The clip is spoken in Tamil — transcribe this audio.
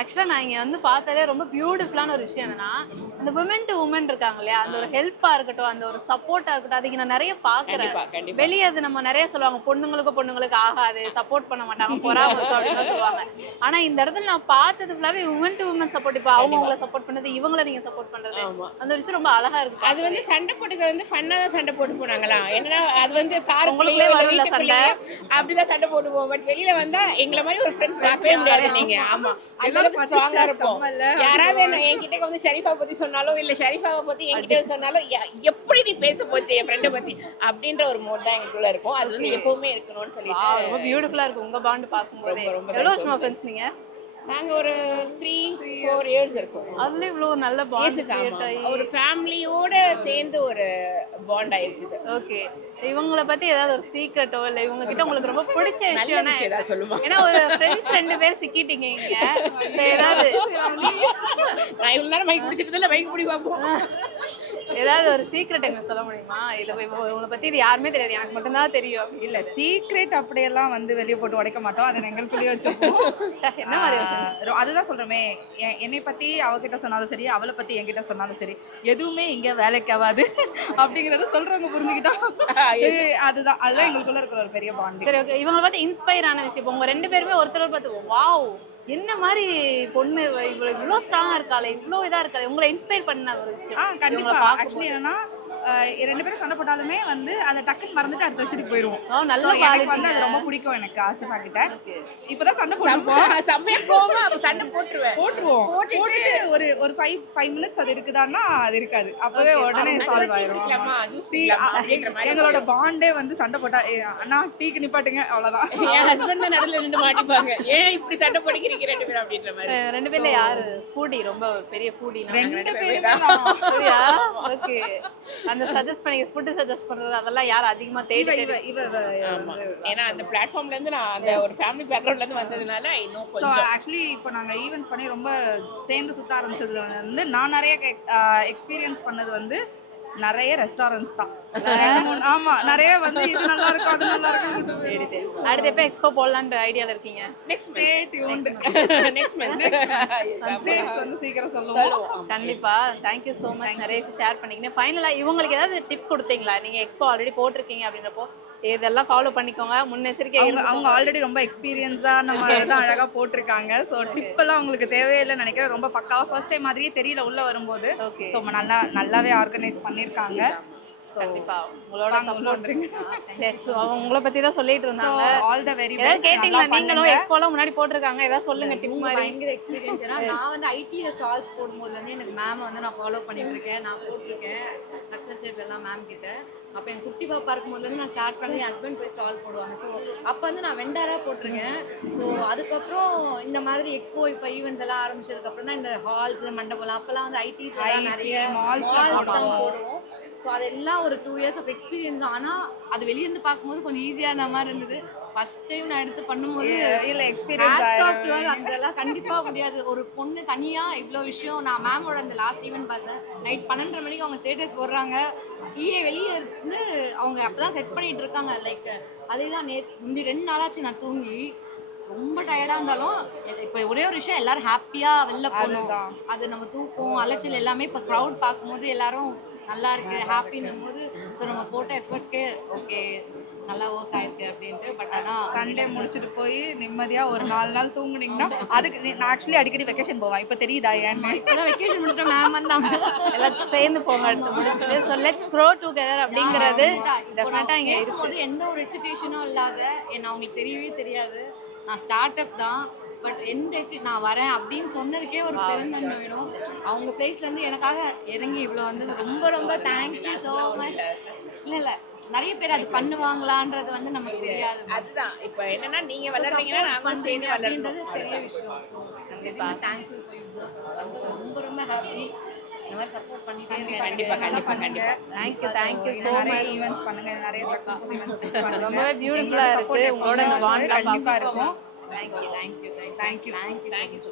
ஆக்சுவலா நான் இங்க வந்து பார்த்ததே ரொம்ப பியூட்டிஃபுல்லான ஒரு விஷயம் என்னன்னா, அந்த விமன் டு உமன் இருக்காங்க இல்லையா, அந்த ஒரு ஹெல்ப்பா இருக்கட்டும், அந்த ஒரு சப்போர்ட்டா இருக்கட்டும், அதுக்கு நான் நிறைய பார்க்குறேன். வெளியே அது நம்ம நிறைய சொல்லுவாங்க, பொண்ணுங்களுக்கு ஆகாது, சப்போர்ட் பண்ண மாட்டாங்க, பொறாம இருக்கும் அப்படின்னு சொல்லுவாங்க. ஆனா இந்த இடத்துல நான் பார்த்தது ஃபுல்லாவே உமன் டு உமன் சப்போர்ட். இப்போ அவங்க உங்களை சப்போர்ட் பண்ணது, இவங்கள நீங்க சப்போர்ட் பண்றது, அந்த விஷயம் ரொம்ப அழகா இருக்கு. அது வந்து சண்டை போட்டுக்க வந்து ஃபன்னா தான் சண்டை போட்டு போனாங்களா, என்னன்னா அது வந்து உங்களுக்குள்ளே வரல சண்டை, அப்படிதான் சண்டை போட்டு போவோம். பட் வெளியில வந்தா எங்களை மாதிரி ஒரு ஃப்ரெண்ட்ஸ் பார்க்கவே முடியாது நீங்க. ஆமா, எல்லாரும் ஸ்ட்ராங்கா இருப்போம். யாராவது என்கிட்ட வந்து ஷரீஃபா பத்தி சொன்னாலும் இல்ல ஷரீஃபாவை பத்தி என்கிட்ட சொன்னாலும் எப்படி நீ பேச போச்சு என் ஃப்ரெண்டை பத்தி அப்படின்ற ஒரு மோட் தான் எங்களுக்குள்ள இருக்கும். அது வந்து எப்பவுமே இருக்கணும்னு சொல்லிட்டு ரொம்ப பியூட்டிஃபுல்லா இருக்கு உங்க பாண்ட் பார்க்கும்போது. எவ்வளவு வருஷமா ஃப்ரெண்ட்ஸ் நீங்க? நாங்க ஒரு 3-4 இயர்ஸ் இருக்கும். அதுல இவ்வளவு நல்ல பாண்ட் கிரியேட் ஆகி ஒரு ஃபேமிலியோட சேர்ந்து ஒரு பாண்ட் ஆயிடுச்சு இது. ஓகே, இவங்கள பத்தி ஏதாவது ஒரு சீக்ரெட்டோ இல்ல இவங்க கிட்ட உங்களுக்கு ரொம்ப பிடிச்ச விஷயம் ஏதாவது சொல்லுமா? ஏன்னா ஒரு ஃப்ரெண்ட்ஸ் 2 பேர் சிக்கிட்டீங்க இங்க. ஏதாவது நான் இவ்வளவு நேரம் மைக் பிடிச்சிட்டு இல்ல, மைக் பிடி பாப்போம். ஏதாவது ஒரு சீக்ரெட் எங்க சொல்ல முடியுமா? இல்ல உங்களை பத்தி இது யாருமே தெரியாது, எனக்கு மட்டும் தான் தெரியும். இல்ல சீக்ரெட் அப்படியெல்லாம் வந்து வெளியே போட்டு உடைக்க மாட்டோம், அதை எங்களுக்குள்ளேயே வச்சுப்போம். என்ன மாதிரி அதுதான் சொல்றோமே, என்னை பத்தி அவகிட்ட சொன்னாலும் சரி, அவளை பத்தி என்கிட்ட சொன்னாலும் சரி, எதுவுமே இங்க வேலைக்கு ஆகாது அப்படிங்கறத சொல்றவங்க புரிஞ்சுக்கிட்டா அதுதான் எங்களுக்குள்ள இருக்கிற ஒரு பெரிய பாண்ட். சரி, ஓகே. இவங்களை பார்த்து இன்ஸ்பயர் ஆன விஷயம், இப்போ உங்க 2 பேருமே ஒருத்தர் பார்த்து வாவ் என்ன மாதிரி பொண்ணு இவ்வளோ ஸ்ட்ராங்கா இருக்காளே, இவ்வளோ இதா இருக்காளே, உங்களை இன்ஸ்பயர் பண்ண ஒரு விஷயம்? கண்டிப்பா. ஆக்சுவலி என்னன்னா 2 பேரும் சண்டை போட்டாலுமே வந்து அதை டக்குன்னு மறந்துட்டு அடுத்த விஷயத்துக்கு போயிருவோம். எனக்கு வந்து அது ரொம்ப பிடிக்கும் எனக்கு ஆசிஃபா கிட்ட. இப்பதான் சண்டை போட்டுருப்போம், செம்மையா கோவமா சண்டை போட்டுருவோம். போட்டுட்டு ஒரு 5 மினிட்ஸ் அது இருக்குதான்னா அது இருக்காது, அப்பவே உடனே சால்வ் ஆயிரும். எங்களோட பாண்டே வந்து சண்டை போட்டா அண்ணா டீக்கு நிப்பாட்டுங்க அவ்வளவுதான். என் ஹஸ்பண்ட் தான் நடுவுல நின்று மாட்டிப்பாங்க, ஏன் இப்படி சண்டை போடுறீங்க 2 பேரும் அப்படின்ற மாதிரி. 2 பேர்ல யாரு ஃபூடி, ரொம்ப பெரிய ஃபூடி? 2 பேரும். ஓகே, அந்த சஜஸ்ட் பண்ணி ஃபுட் சஜஸ்ட் பண்றது அதெல்லாம் யார் அதிகமா தேடி? ஏன்னா அந்த பிளாட்ஃபார்ம்ல இருந்து நான் அந்த ஒரு ஃபேமிலி பேக்ரவுண்ட்ல இருந்து வந்ததுனால இன்னும் கொஞ்சம். சோ ஆக்சுவலி இப்போ நாங்க ஈவென்ட்ஸ் பண்ணி ரொம்ப சேர்ந்து சுத்த ஆரம்பிச்சதுல வந்து நான் நிறைய எக்ஸ்பீரியன்ஸ் பண்ணது வந்து நிறைய ரெஸ்டாரண்ட்ஸ் தான். ஆமா, நிறைய வந்து இது நல்லா இருக்கும் அது நல்லா இருக்கும். அடுத்து எப்ப எக்ஸ்போ போடலாம்ன்ற ஐடியால இருக்கீங்க? Next day tuned. Next month வந்து சீக்கிரம் சொல்லுவோம். கண்டிப்பா. Thank you so much. நிறைய விஷயம் ஷேர் பண்ணிக்கிங்க. ஃபைனலா இவங்களுக்கு ஏதாவது டிப் கொடுத்தீங்களா? நீங்க எக்ஸ்போ ஆல்ரெடி போட்டிருக்கீங்க அப்படின்றப்போ இதெல்லாம் ஃபாலோ பண்ணிக்கோங்க, முன்னெச்சரிக்கை. அவங்க ஆல்ரெடி ரொம்ப எக்ஸ்பீரியன்ஸா நம்ம தான் அழகா போட்டிருக்காங்க. ஸோ டிப் எல்லாம் உங்களுக்கு தேவையில்லைன்னு நினைக்கிறேன். ரொம்ப பக்காவா ஃபர்ஸ்ட் டைம் மாதிரியே தெரியல உள்ள வரும்போது. ஸோ நல்லாவே ஆர்கனைஸ் பண்ணியிருக்காங்க. கண்டிப்பா உங்களோட உங்களை பத்தி தான் சொல்லிட்டு இருந்தாங்க. All the very best. கேட்டிங்களா நீங்களும் எக்ஸ்போலாம் முன்னாடி போட்டிருக்காங்க, ஏதாவது சொல்லுங்க டிப் மாதிரி. பயங்கர எக்ஸ்பீரியன்ஸ். ஏன்னா நான் வந்து ஐடில ஸ்டால்ஸ் போடும்போது வந்து எனக்கு மேம் வந்து நான் ஃபாலோ பண்ணிட்டு இருக்கேன், நான் போட்டிருக்கேன் நக்சச்சேரியில எல்லாம் மேம் கிட்ட. அப்போ என் குட்டி பாப்பா இருக்கும்போதுலேருந்து நான் ஸ்டார்ட் பண்ணி என் ஹஸ்பண்ட் போய் ஸ்டால் போடுவாங்க. ஸோ அப்போ வந்து நான் வெண்டாராக போட்டிருக்கேன். ஸோ அதுக்கப்புறம் இந்த மாதிரி எக்ஸ்போ இப்போ ஈவெண்ட்ஸ் எல்லாம் ஆரம்பிச்சதுக்கப்புறம் தான் இந்த ஹால்ஸ் மண்டபம்லாம் அப்போல்லாம் வந்து ஐடிஸ்லாம் நிறைய மால்ஸ்லாம் போடுவோம். ஸோ அதெல்லாம் ஒரு 2 இயர்ஸ் ஆஃப் எக்ஸ்பீரியன்ஸ். ஆனால் அது வெளியிருந்து பார்க்கும்போது கொஞ்சம் ஈஸியாக இருந்த மாதிரி இருந்தது. ஃபர்ஸ்ட் டைம் நான் எடுத்து பண்ணும்போது இல்லை எக்ஸ்பீரியன்ஸ் சாஃப்ட்வேர் அதெல்லாம் கண்டிப்பாக முடியாது. ஒரு பொண்ணு தனியாக இவ்வளோ விஷயம். நான் மேமோட அந்த லாஸ்ட் ஈவெண்ட் பார்த்தேன், நைட் 12:30 மணிக்கு அவங்க ஸ்டேட்டஸ் போடுறாங்க. வெளியே இருந்து அவங்க அப்போ தான் செட் பண்ணிட்டு இருக்காங்க. லைக் அதே தான் முந்தி 2 நாளாச்சு நான் தூங்கி ரொம்ப டயர்டாக இருந்தாலும். இப்போ ஒரே ஒரு விஷயம், எல்லாரும் ஹாப்பியாக வெளில போகணும். அது நம்ம தூக்கம் அலைச்சல் எல்லாமே இப்போ க்ரௌட் பார்க்கும்போது எல்லாரும் நல்லா இருக்கு ஹாப்பின்னும் போது ஸோ நம்ம போட்ட எஃபர்ட்க்கு ஓகே நல்லா ஒர்க் ஆயிருக்கு அப்படின்ட்டு. பட் ஆனால் சண்டே முடிச்சுட்டு போய் நிம்மதியாக ஒரு 4 நாள் தூங்குனீங்கன்னா அதுக்கு நான் ஆக்சுவலி அடிக்கடி வெக்கேஷன் போவேன். இப்போ தெரியுதா ஏன்னு? இப்போதான் வெக்கேஷன் முடிச்சுட்டு மேம் வந்தாங்க, எல்லாரும் சேர்ந்து போங்க அடுத்து முடிச்சுட்டு. ஸோ லெட்ஸ் க்ரோ டுகெதர் அப்படிங்கிறது டெஃபினட்டாக இங்கே இருக்கும்போது எந்த ஒரு ஹெசிடேஷனும் இல்லாத. என்ன அவங்களுக்கு தெரியவே தெரியாது, நான் ஸ்டார்ட் அப் தான். பட் எந்த நான் வரேன் அப்படின்னு சொன்னதுக்கே ஒரு பெருந்தன்மை வேணும். அவங்க பிளேஸ்லேருந்து எனக்காக இறங்கி இவ்வளோ வந்தது ரொம்ப ரொம்ப தேங்க்யூ ஸோ மச். இல்லை நிறைய பேர் அது பண்ணுவாங்களான்றது வந்து நமக்கு தெரியாது. அதுதான் இப்போ என்னன்னா நீங்க வளர்றீங்கன்னா நாங்களும் சேர்ந்து வளர்றது பெரிய விஷயம். So thank you for you both. ரொம்ப ரொம்ப ஹாப்பி. இந்த மாதிரி சப்போர்ட் பண்ணிட்டே இருக்கேன். கண்டிப்பா கண்டிப்பா கண்டிப்பா. Thank you so much. ஈவென்ட்ஸ் பண்ணுங்க, நிறைய சக்ஸஸ்ஃபுல் ஈவென்ட்ஸ் பண்ணுங்க. ரொம்ப பியூட்டிஃபுல்லா இருக்கு உங்களோட வாண்ட் கண்டிப்பா இருக்கும். தேங்க்யூ.